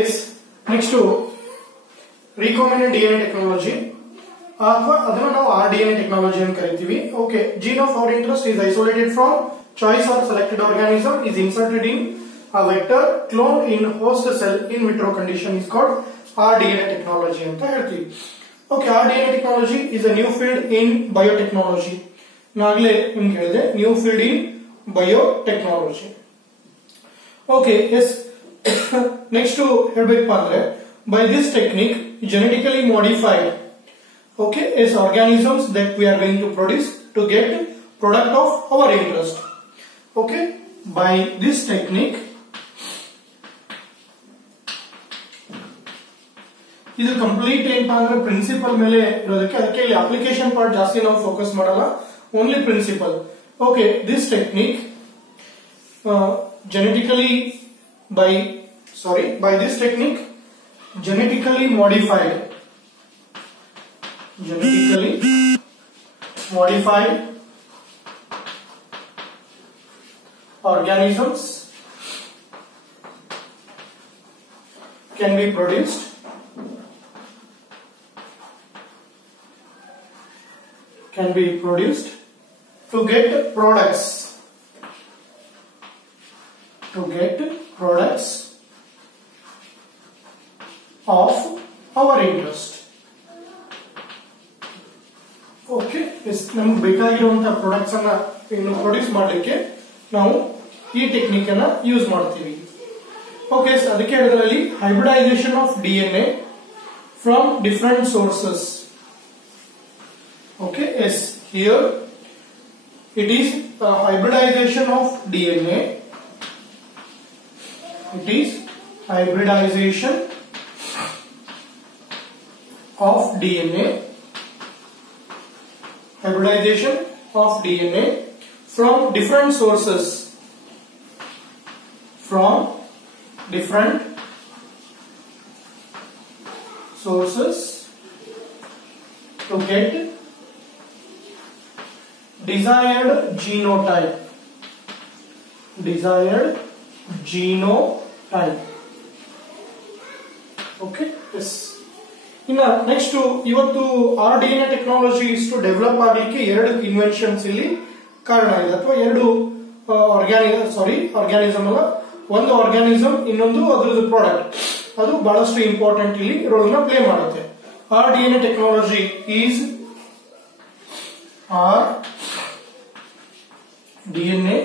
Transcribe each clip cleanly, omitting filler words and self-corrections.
S next recombinant DNA technology ಅಥವಾ ಅದನ್ನ ನಾವು ಆರ್ಡಿಎನ್ಎ ಟೆಕ್ನಾಲಜಿ ಅಂತ ಕರಿತೀವಿ. Okay, gene of our interest is isolated from choice or selected organism, is inserted in a vector, clone in host cell in vitro condition is called RDNA technology ಅಂತ ಹೇಳ್ತೀವಿ. Okay, RDNA technology is a new field in biotechnology. ನಾಗಲೇ ನಿಮ್ಗೆ ಹೇಳಿದೆ, new field in biotechnology. Okay, yes next ಹೇಳ್ಬೇಕಪ್ಪ ಅಂದ್ರೆ by this technique genetically modified is organisms that we are going to produce to get product of our interest. Okay, by this technique ಇದು complete ಏನಪ್ಪಾ ಅಂದ್ರೆ principal ಮೇಲೆ ಇರೋದಕ್ಕೆ, ಅದಕ್ಕೆ ಇಲ್ಲಿ application part ಜಾಸ್ತಿ ನಾವು ಫೋಕಸ್ ಮಾಡಲ್ಲ, only principle. Okay, this technique by this technique genetically modified organisms can be produced to get products of our interest. Okay, ನಮ್ಗೆ ಬೇಕಾಗಿರುವಂತಹ ಪ್ರಾಡಕ್ಟ್ಸ್ ಅನ್ನ ಇನ್ನು ಪ್ರೊಡ್ಯೂಸ್ ಮಾಡಲಿಕ್ಕೆ ನಾವು ಈ ಟೆಕ್ನಿಕ್ ಅನ್ನ ಯೂಸ್ ಮಾಡ್ತೀವಿ. ಓಕೆ, ಅದಕ್ಕೆ ಅದರಲ್ಲಿ hybridization of DNA from different sources. Okay, yes here it is hybridization of DNA. It is hybridization of DNA. Hybridization of DNA from different sources. From different sources to get desired genotype. Okay, yes. ಇನ್ನ next ಇವತ್ತು ಆರ್ಡಿಎನ್ಎ technology ಇಷ್ಟು develop ಆಗಲಿಕ್ಕೆ ಎರಡು inventions ಇಲ್ಲಿ ಕಾರಣ ಇದೆ, ಅಥವಾ ಎರಡು ಆರ್ಗ್ಯಾನಿಸಮ್ ಅಲ್ಲ, ಒಂದು ಆರ್ಗ್ಯಾನಿಸಮ್, ಇನ್ನೊಂದು ಅದರದ್ದು ಪ್ರಾಡಕ್ಟ್, ಅದು ಬಹಳಷ್ಟು ಇಂಪಾರ್ಟೆಂಟ್ ಇಲ್ಲಿ ರೋಲ್ ನ ಪ್ಲೇ ಮಾಡುತ್ತೆ. RDNA technology is DNA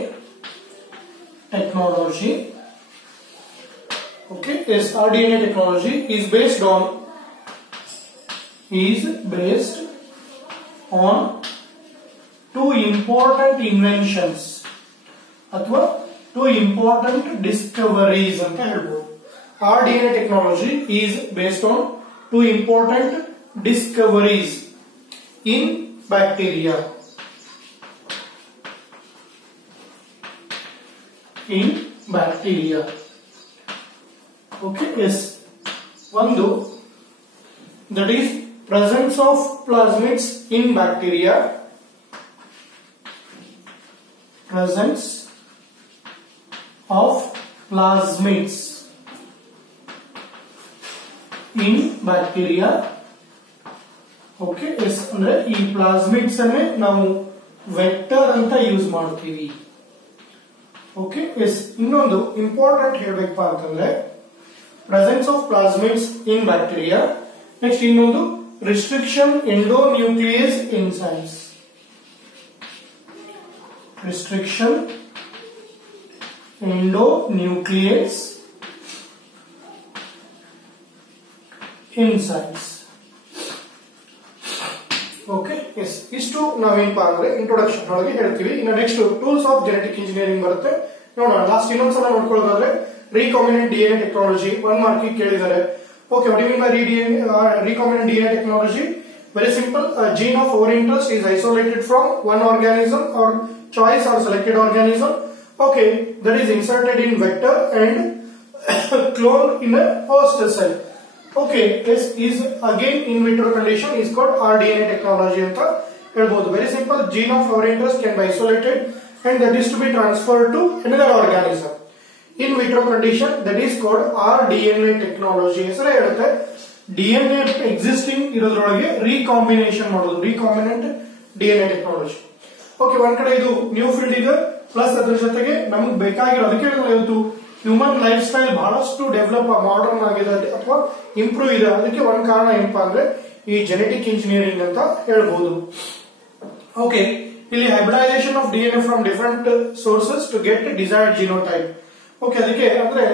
technology. Okay, yes, RDNA technology is based on two important inventions ಅಥವಾ two important discoveries ಅಂತ ಹೇಳ್ಬೋದು. RDNA technology is based on two important discoveries in bacteria. Okay, yes. One, that is presence of plasmids in bacteria. Presence of plasmids in bacteria. Okay, yes. ಅಂದ್ರೆ ಈ ಪ್ಲಾಸ್ಮಿಡ್ಸ್ ಅನ್ನೇ ನಾವು vector ಅಂತ use ಮಾಡ್ತೀವಿ. Okay, yes. ಇನ್ನೊಂದು important ಹೇಳ್ಬೇಕಪ್ಪ ಅಂತಂದ್ರೆ presence of plasmids in bacteria. Next ಇನ್ನೊಂದು restriction endonuclease enzymes. Restriction endonuclease enzymes. Okay, yes. ಇಷ್ಟು ನಾವೇನಪ್ಪ ಅಂದ್ರೆ ಇಂಟ್ರೊಡಕ್ಷನ್ ಒಳಗೆ ಹೇಳ್ತೀವಿ. ಇನ್ನು next tools of genetic engineering ಬರುತ್ತೆ, ನೋಡೋಣ. ಲಾಸ್ಟ್ ಇನ್ನೊಂದ್ಸಲ ನೋಡ್ಕೊಳ್ಳೋದಾದ್ರೆ recombinant DNA technology, 1 mark ಕೇಳಿದ್ದಾರೆ. Okay, what do you mean by recombinant DNA technology? Very simple. A gene of our interest is isolated from one organism or choice or selected organism. Okay, that is inserted in vector and cloned in a host cell. Okay, this is again in vitro condition is called RDNA technology ಅಂತ ಹೇಳ್ಬೋದು. Very simple. Gene of our interest can be isolated and that is to be transferred to another organism. in vitro condition, that is called rDNA technology. ಹೆಸರೇ ಹೇಳುತ್ತೆ DNA existing ಇರೋದ್ರೊಳಗೆ recombination ಮಾಡೋದು, recombinant DNA technology. Okay, ಒಂದ್ ಕಡೆ ಇದು new field ಇದೆ, plus ಅದ್ರ ಜೊತೆಗೆ ನಮ್ಗೆ ಬೇಕಾಗಿರೋ, ಅದಕ್ಕೆ ಇವತ್ತು ಹ್ಯೂಮನ್ ಲೈಫ್ ಸ್ಟೈಲ್ ಬಹಳಷ್ಟು ಡೆವಲಪ್ ಮಾಡರ್ನ್ ಆಗಿದೆ ಅಥವಾ ಇಂಪ್ರೂವ್ ಇದೆ. ಅದಕ್ಕೆ ಒಂದ್ ಕಾರಣ ಏನಪ್ಪಾ ಅಂದ್ರೆ ಈ ಜೆನೆಟಿಕ್ ಇಂಜಿನಿಯರಿಂಗ್ ಅಂತ ಹೇಳ್ಬಹುದು. ಓಕೆ, ಇಲ್ಲಿ hybridization of DNA from different sources to get desired genotype. Okay, ಅದಕ್ಕೆ ಅಂದ್ರೆ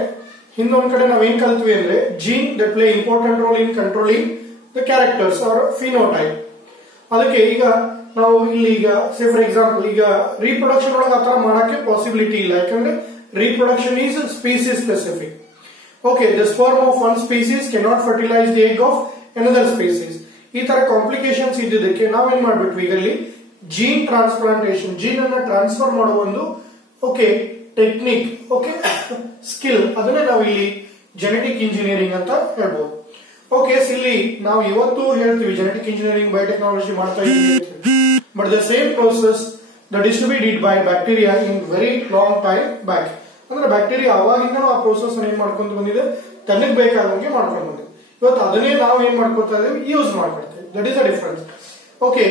ಹಿಂದೊಂದ್ ಕಡೆ ನಾವೇನ್ ಕಲ್ತ್ವಿ ಅಂದ್ರೆ gene that play important role in controlling the characters or phenotype. ಅದಕ್ಕೆ ಈಗ ನಾವು ಇಲ್ಲಿ ಈಗ ಸೇ ಫಾರ್ ಎಕ್ಸಾಂಪಲ್ ಈಗ ರೀಪ್ರೊಡಕ್ಷನ್ ಒಳಗೆ ಆತರ ಮಾಡಕ್ಕೆ ಪಾಸಿಬಿಲಿಟಿ ಇಲ್ಲ, ಯಾಕಂದ್ರೆ reproduction is species specific. Okay, the sperm of one species cannot fertilize the egg of another species. ಈ ತರ ಕಾಂಪ್ಲಿಕೇಶನ್ಸ್ ಇದ್ದಕ್ಕೆ ನಾವೇನ್ ಮಾಡ್ಬಿಟ್ವಿ, ಈಗ ಇಲ್ಲಿ ಜೀನ್ ಟ್ರಾನ್ಸ್ಪ್ಲಾಂಟೇಶನ್, ಜೀನ್ ಅನ್ನ ಟ್ರಾನ್ಸ್ಫರ್ ಮಾಡೋ ಒಂದು ಓಕೆ ಟೆಕ್ನಿಕ್, ಓಕೆ ಸ್ಕಿಲ್, ಅದನ್ನೇ ನಾವು ಇಲ್ಲಿ ಜೆನೆಟಿಕ್ ಇಂಜಿನಿಯರಿಂಗ್ ಅಂತ ಹೇಳ್ಬೋದು. ಓಕೆ, ಇಲ್ಲಿ ನಾವು ಇವತ್ತು ಹೇಳ್ತೀವಿ ಜೆನೆಟಿಕ್ ಇಂಜಿನಿಯರಿಂಗ್ ಬಯೋಟೆಕ್ನಾಲಜಿ ಮಾಡ್ತಾ ಇದ್ದೀವಿ, but the same process that is to be did by bacteria in very long time back. ಅಂದ್ರೆ ಬ್ಯಾಕ್ಟೀರಿಯಾ ಅವಾಗಿಂದನೂ ಆ ಪ್ರೋಸೆಸ್ ಏನ್ ಮಾಡ್ಕೊಂತ ಬಂದಿದೆ, ತನಗ್ ಬೇಕಾದಂಗೆ ಮಾಡ್ಕೊಂಡು ಬಂದಿದೆ. ಇವತ್ತು ಅದನ್ನೇ ನಾವು ಏನ್ ಮಾಡ್ಕೊತಾ ಇದೀವಿ, ಯೂಸ್ ಮಾಡ್ಕೊಳ್ತೇವೆ. That is the difference. Okay,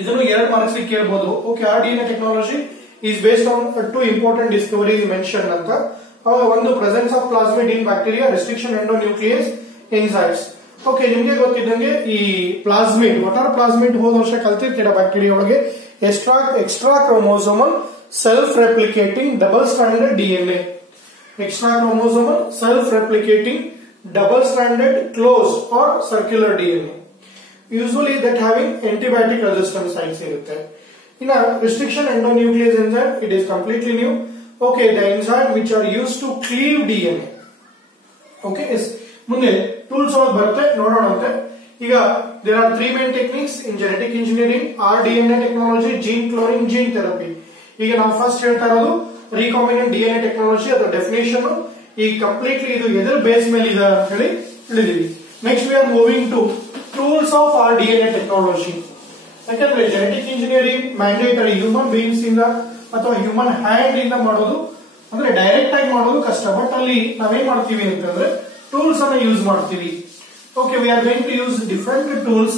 ಇದನ್ನು 2 ಮಾರ್ಕ್ಸ್ ಕೇಳಬಹುದು. Okay, rDNA technology is based on 2 important discoveries mention ಅಂತ. ಅವಾಗ ಒಂದು presence of plasmid in bacteria, restriction endonuclease enzymes. Okay, ನಿಮ್ಗೆ ಗೊತ್ತಿದ್ದಂಗೆ ಈ ಪ್ಲಾಸ್ಮಿಡ್, ವಾಟರ್ ಪ್ಲಾಸ್ಮಿಡ್ ಹೋದ ವರ್ಷ ಕಲ್ತಿರ್ತೀರ ಬ್ಯಾಕ್ಟೀರಿಯಾ ಒಳಗೆ extra chromosomal self-replicating double-stranded DNA. Extra chromosomal self-replicating double-stranded closed or circular DNA. Usually that having antibiotic resistance sites irutte. In a restriction endonuclease enzyme, it is completely new. Okay, the enzyme which are used to cleave DNA. Okay, yes. ಮುಂದೆ tools ಒಳಗೆ ಬರುತ್ತೆ, ನೋಡೋಣಂತೆ. ಈಗ there are 3 main techniques in genetic engineering: rDNA technology, gene cloning, gene therapy. ಈಗ ನಾವು first ಹೇಳ್ತಾ ಇರೋದು recombinant DNA technology, ಅದರ definition. ಈ ಕಂಪ್ಲೀಟ್ಲಿ ಇದು ಎದರ ಬೇಸ್ ಮೇಲೆ ಇದೆ ಅಂತ ಹೇಳಿ ಹೇಳಿದೀವಿ. Next we are moving to tools of rDNA technology. ಯಾಕಂದ್ರೆ genetic engineering mandatory human beings ಇಂದ ಅಥವಾ ಹ್ಯೂಮನ್ ಹ್ಯಾಂಡ್ ಇಂದ ಮಾಡೋದು ಅಂದ್ರೆ ಡೈರೆಕ್ಟ್ ಆಗಿ ಮಾಡೋದು ಕಷ್ಟ. ಬಟ್ ಅಲ್ಲಿ ನಾವೇನ್ ಮಾಡ್ತೀವಿ ಅಂತಂದ್ರೆ ಟೂಲ್ಸ್ ಅನ್ನ ಯೂಸ್ ಮಾಡ್ತೀವಿ. Okay, we are going to use different tools,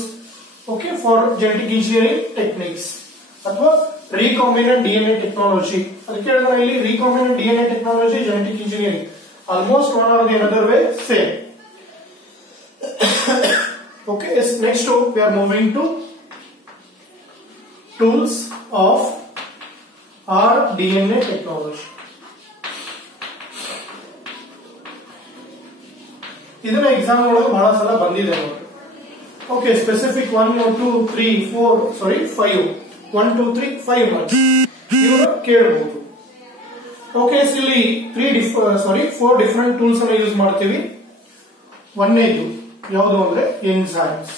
okay, for genetic engineering techniques ಅಥವಾ recombinant DNA technology. ಅದಕ್ಕೆ ಹೇಳಿದ್ರೆ ಇಲ್ಲಿ recombinant DNA technology, genetic engineering almost one or the other way same. Okay, yes, next we are moving to tools of rDNA technology. ಇದನ್ನ exam ಒಳಗೆ ಬಹಳ ಸಲ ಬಂದಿದೆ ನೋಡಿ. ಓಕೆ, ಸ್ಪೆಸಿಫಿಕ್ 1 2 3 4 ಸಾರಿ 5 1 2 3 5 ಮಾರ್ಕ್ಸ್ ಇವರು ಕೇಳಬಹುದು. ಓಕೆ, ಇಲ್ಲಿ 4 ಡಿಫರೆಂಟ್ ಟೂಲ್ಸ್ ಅನ್ನು ಯೂಸ್ ಮಾಡ್ತೀವಿ. ಒಂದನೇದು ಯಾವುದು ಅಂದ್ರೆ ಎನ್ಸೈಮ್ಸ್.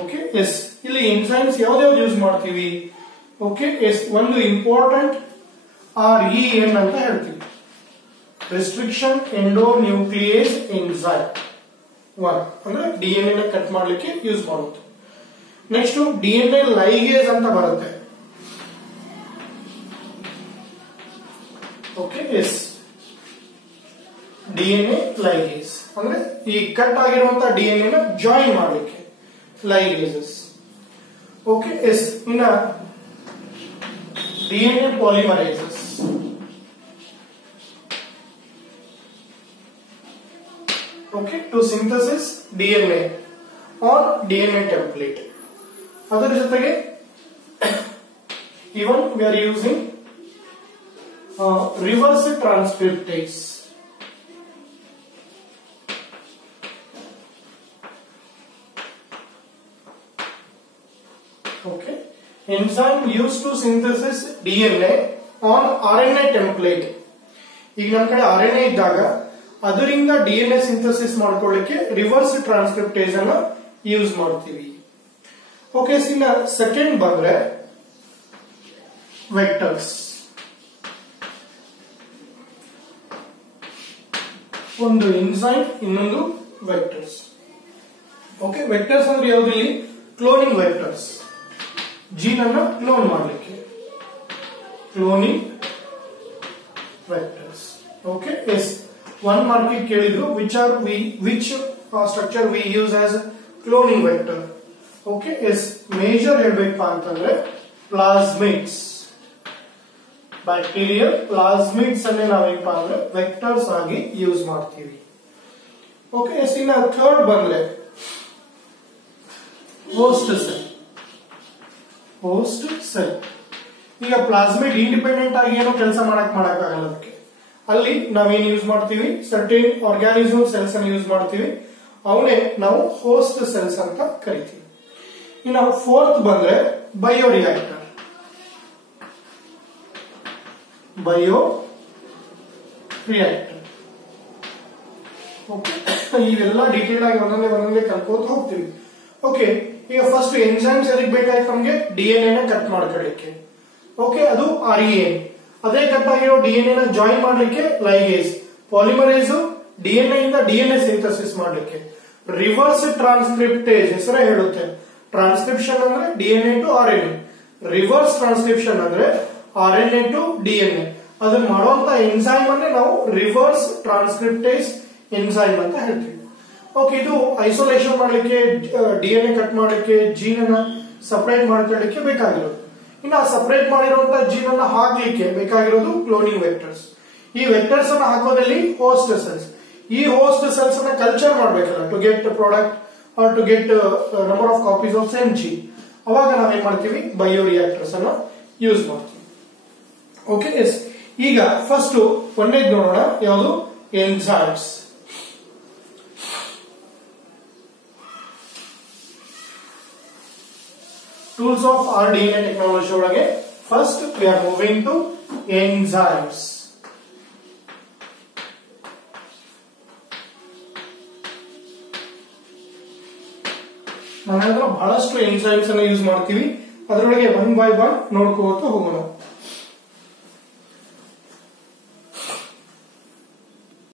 ಓಕೆ, ಎಸ್, ಇಲ್ಲಿ ಎನ್ಸೈಮ್ಸ್ ಯಾವ್ದು ಯೂಸ್ ಮಾಡ್ತೀವಿ. ಓಕೆ, ಎಸ್, ಒಂದು ಇಂಪಾರ್ಟೆಂಟ್ REN ಅಂತ ಹೇಳ್ತೀವಿ, ರೆಸ್ಟ್ರಿಕ್ಷನ್ ಎಂಡೋನ್ಯೂಕ್ಲಿಯೇಸ್ ಎಂಜೈಮ್ 1 ಅಂದ್ರೆ DNA ನ ಕಟ್ ಮಾಡ್ಲಿಕ್ಕೆ ಯೂಸ್ ಮಾಡುತ್ತೆ. ನೆಕ್ಸ್ಟ್ DNA ಲೈಗೇಸ್ ಅಂತ ಬರುತ್ತೆ. ಓಕೆ, ಎಸ್, DNA ಲೈಗೇಸ್ ಅಂದ್ರೆ ಈ ಕಟ್ ಆಗಿರುವಂತ DNA ನ ಜಾಯಿನ್ ಮಾಡ್ಲಿಕ್ಕೆ ಲೈಗೇಸಸ್. ಓಕೆ, ಎಸ್, ಇನ್ನ DNA ಪಾಲಿಮರೇಸಸ್. Okay, to synthesis DNA or DNA template. ಅದರ ಜೊತೆಗೆ even we are using reverse transcriptase. Okay, enzyme used to synthesis DNA on RNA template. ಈಗ ನಮ್ಮ ಕಡೆ RNA ಇದ್ದಾಗ ಅದರಿಂದ DNA ಸಿಂಥಸಿಸ್ ಮಾಡ್ಕೊಳ್ಳಿಕ್ಕೆ ರಿವರ್ಸ್ ಟ್ರಾನ್ಸ್ಕ್ರಿಪ್ಟೇಸ್ ಅನ್ನ ಯೂಸ್ ಮಾಡ್ತೀವಿ. ಓಕೆ, ಇನ್ನ ಸೆಕೆಂಡ್ ಬಂದ್ರೆ ವೆಕ್ಟರ್ಸ್. ಒಂದು ಎನ್ಸೈಮ್, ಇನ್ನೊಂದು ವೆಕ್ಟರ್ಸ್. ಓಕೆ, ವೆಕ್ಟರ್ಸ್ ಅಂದ್ರೆ ಯಾವ್ದು, ಕ್ಲೋನಿಂಗ್ ವೆಕ್ಟರ್ಸ್, ಜೀನ್ ಅನ್ನ ಕ್ಲೋನ್ ಮಾಡ್ಲಿಕ್ಕೆ. cloning vectors. Okay, yes. One mark ಕೇಳಿದ್ರು which structure we use as cloning vector. Okay, yes. Major ಹೇಳ್ಬೇಕಪ್ಪ ಅಂತಂದ್ರೆ plasmids. ಬ್ಯಾಕ್ಟೀರಿಯಲ್ ಪ್ಲಾಸ್ಮಿಡ್ಸ್ ಅನ್ನೇ ನಾವೇನಪ್ಪ ಅಂದ್ರೆ ವೆಕ್ಟರ್ಸ್ ಆಗಿ ಯೂಸ್ ಮಾಡ್ತೀವಿ. Okay, yes. ಇನ್ನ ಥರ್ಡ್ ಬಂದ್ರೆ ಹೋಸ್ಟ್ ಸೆಲ್. ಈಗ ಪ್ಲಾಸ್ಮಿಡ್ ಇಂಡಿಪೆಂಡೆಂಟ್ ಆಗಿ ಏನೋ ಕೆಲಸ ಮಾಡಕ್ಕಾಗಲ್ಲ. ಅದಕ್ಕೆ ಅಲ್ಲಿ ನಾವೇನ್ ಯೂಸ್ ಮಾಡ್ತೀವಿ, ಸರ್ಟೇನ್ ಆರ್ಗ್ಯಾನಿಸಮ್ ಸೆಲ್ಸ್ ಅನ್ನು ಯೂಸ್ ಮಾಡ್ತೀವಿ. ಅವನೇ ನಾವು ಹೋಸ್ಟ್ ಸೆಲ್ಸ್ ಅಂತ ಕರಿತೀವಿ. ಇನ್ನು ಫೋರ್ತ್ ಬಂದ್ರೆ ಬಯೋರಿಯಾಕ್ಟರ್. ಓಕೆ, ಇವೆಲ್ಲ ಡೀಟೇಲ್ ಆಗಿ ಒಂದೊಂದೇ ಕಲ್ಕೋತ ಹೋಗ್ತೀವಿ. ಓಕೆ, ಈಗ ಫಸ್ಟ್ ಎನ್ಸೈಮ್ಸ್ ಎದಕ್ಕೆ ಬೇಕಾಯ್ತು ನಮ್ಗೆ? ಡಿಎನ್ಎ ನ ಕಟ್ ಮಾಡ್ಕೊಳ್ಳಿಕ್ಕೆ. ಓಕೆ, ಅದು RNA. ಅದೇ ಕಟ್ ಆಗಿರೋ ಡಿಎನ್ಎ ನ ಜಾಯಿನ್ ಮಾಡ್ಲಿಕ್ಕೆ ಲೈಗೇಸ್. ಪಾಲಿಮರೇಸ್ ಡಿಎನ್ಎ ಇಂದ ಡಿಎನ್ಎ ಸಿಂಥಸಿಸ್ ಮಾಡ್ಲಿಕ್ಕೆ. ರಿವರ್ಸ್ ಟ್ರಾನ್ಸ್ಕ್ರಿಪ್ಟೇಜ್ ಹೆಸರೇ ಹೇಳುತ್ತೆ. ಟ್ರಾನ್ಸ್ಕ್ರಿಪ್ಷನ್ ಅಂದ್ರೆ DNA to RNA. Reverse transcription ಅಂದ್ರೆ RNA ಟು ಡಿಎನ್ಎ. ಅದನ್ನ ಮಾಡುವಂತ ಎನ್ಸೈಮ್ ಅನ್ನೇ ನಾವು ರಿವರ್ಸ್ ಟ್ರಾನ್ಸ್ಕ್ರಿಪ್ಟೇಜ್ ಎನ್ಸೈಮ್ ಅಂತ ಹೇಳ್ತೀವಿ. ಓಕೆ, ಇದು ಐಸೋಲೇಷನ್ ಮಾಡ್ಲಿಕ್ಕೆ, ಡಿಎನ್ಎ ಕಟ್ ಮಾಡ್ಲಿಕ್ಕೆ, ಜೀನ್ ಅನ್ನ ಸಪರೇಟ್ ಮಾಡ್ಕೊಳ್ಳಿಕ್ಕೆ ಬೇಕಾಗಿರೋದು. ಇನ್ನು ಸಪರೇಟ್ ಮಾಡಿರುವಂತಹ ಜೀನ್ ಅನ್ನ ಹಾಕ್ಲಿಕ್ಕೆ ಬೇಕಾಗಿರೋದು ಕ್ಲೋನಿಂಗ್ ವೆಕ್ಟರ್ಸ್. ಈ ವೆಕ್ಟರ್ಸ್ ಅನ್ನ ಹಾಕೋದ್ರಲ್ಲಿ ಹೋಸ್ಟ್ ಸೆಲ್ಸ್. ಈ ಹೋಸ್ಟ್ ಸೆಲ್ಸ್ ಅನ್ನ ಕಲ್ಚರ್ ಮಾಡ್ಬೇಕಲ್ಲ, to get product or to get number of copies of same gene. ಅವಾಗ ನಾವೇನ್ ಮಾಡ್ತೀವಿ, ಬಯೋರಿಯಾಕ್ಟರ್ಸ್ ಅನ್ನ ಯೂಸ್ ಮಾಡ್ತೀವಿ. Okay, yes. ಈಗ ಫಸ್ಟ್ ಒಂದೇದ್ ನೋಡೋಣ, ಯಾವುದು? Enzymes. Tools of our DNA technology ಒಳಗೆ first we are moving to enzymes. ನಾನಂದ್ರೆ ಬಹಳಷ್ಟು ಎನ್ಸೈಮ್ಸ್ ಅನ್ನು ಯೂಸ್ ಮಾಡ್ತೀವಿ. ಅದರೊಳಗೆ ಒನ್ ಬೈ ಒನ್ ನೋಡ್ಕೋತ ಹೋಗೋಣ.